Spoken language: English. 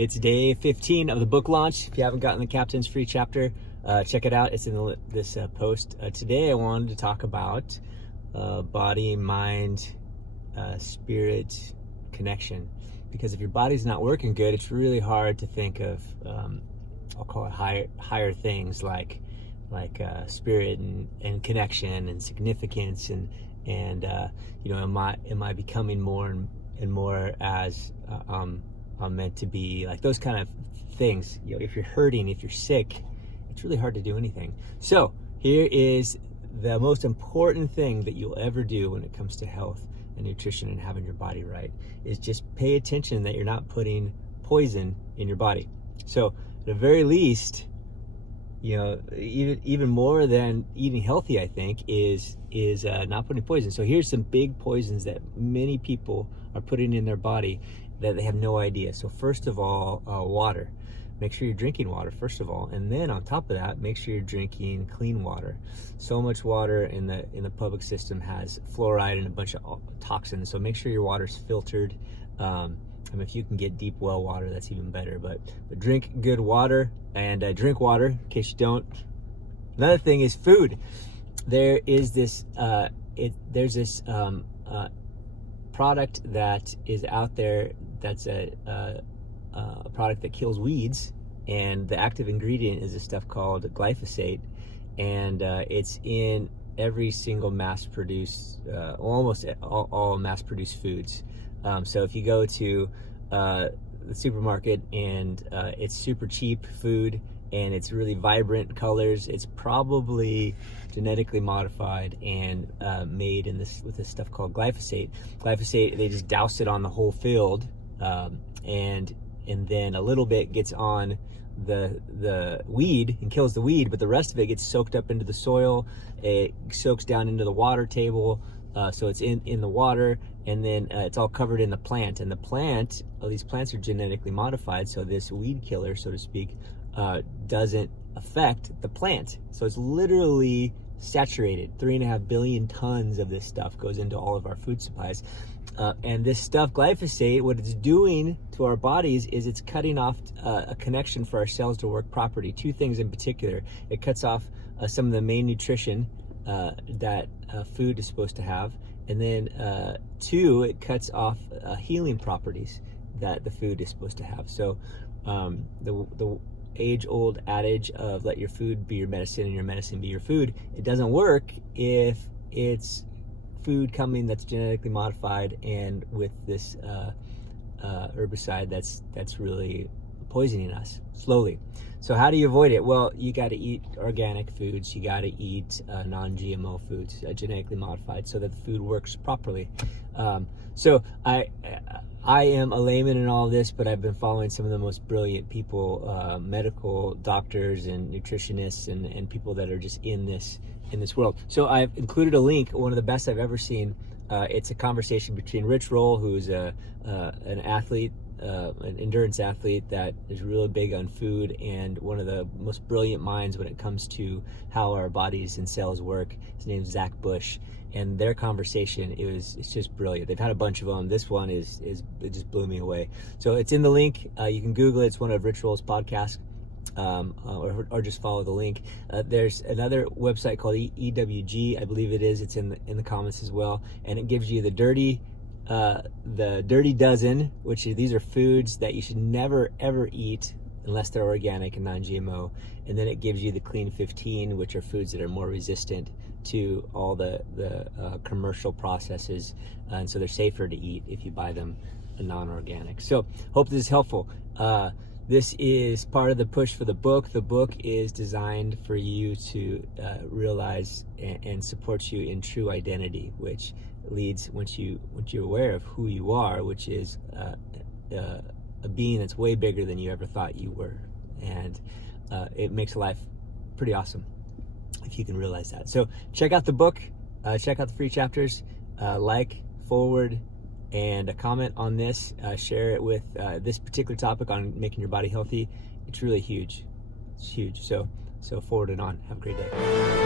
It's day 15 of the book launch. If you haven't gotten the Captain's free chapter, check it out. It's in this post. Today I wanted to talk about body, mind, spirit connection. Because if your body's not working good, it's really hard to think of, I'll call it higher things like spirit and connection and significance and am I becoming more and more as I'm meant to be, like those kind of things. If you're hurting, if you're sick, it's really hard to do anything. So here is the most important thing that you'll ever do when it comes to health and nutrition and having your body right, is just pay attention that you're not putting poison in your body. So at the very least, even more than eating healthy, I think, is not putting poison. So here's some big poisons that many people are putting in their body that they have no idea. So first of all, water. Make sure you're drinking water, first of all, and then on top of that, make sure you're drinking clean water. So much water in the public system has fluoride and a bunch of toxins, so make sure your water's filtered. If you can get deep well water, that's even better. But drink good water, and drink water in case you don't. Another thing is food. There is this there's this product that is out there that's a product that kills weeds, and the active ingredient is a stuff called glyphosate, and it's in every single mass-produced, almost all mass-produced foods. So if you go to the supermarket and it's super cheap food and it's really vibrant colors, it's probably genetically modified and made with this stuff called glyphosate. Glyphosate, they just douse it on the whole field, and then a little bit gets on the weed and kills the weed, but the rest of it gets soaked up into the soil. It soaks down into the water table, so it's in the water, and then it's all covered in the plant. And the plant, these plants are genetically modified, so this weed killer, so to speak, doesn't affect the plant. So it's literally saturated. 3.5 billion tons of this stuff goes into all of our food supplies. And this stuff, glyphosate, what it's doing to our bodies is it's cutting off a connection for our cells to work properly. Two things in particular. It cuts off some of the main nutrition that food is supposed to have. And then two, it cuts off healing properties that the food is supposed to have. So the age-old adage of let your food be your medicine and your medicine be your food, it doesn't work if it's food coming that's genetically modified and with this herbicide that's really poisoning us slowly. So how do you avoid it? Well, you got to eat organic foods. You got to eat non-GMO foods, genetically modified, so that the food works properly. So I am a layman in all this, but I've been following some of the most brilliant people, medical doctors and nutritionists and people that are just in this world. So I've included a link, one of the best I've ever seen. It's a conversation between Rich Roll, who's an athlete, an endurance athlete that is really big on food, and one of the most brilliant minds when it comes to how our bodies and cells work. His name's Zach Bush, and their conversation it's just brilliant. They've had a bunch of them. This one it just blew me away. So it's in the link. You can Google it. It's one of Rich Roll's podcasts. Or just follow the link. There's another website called EWG, I believe it is. It's in the comments as well, and it gives you the dirty dozen, which these are foods that you should never ever eat unless they're organic and non-GMO. And then it gives you the clean 15, which are foods that are more resistant to all the commercial processes, and so they're safer to eat if you buy them non-organic. So hope this is helpful. This is part of the push for the book. The book is designed for you to realize and support you in true identity, which leads once you're aware of who you are, which is a being that's way bigger than you ever thought you were, and it makes life pretty awesome if you can realize that. So check out the book, check out the free chapters, forward, and a comment on this, share it with this particular topic on making your body healthy. It's really huge. It's huge. So forward and on. Have a great day.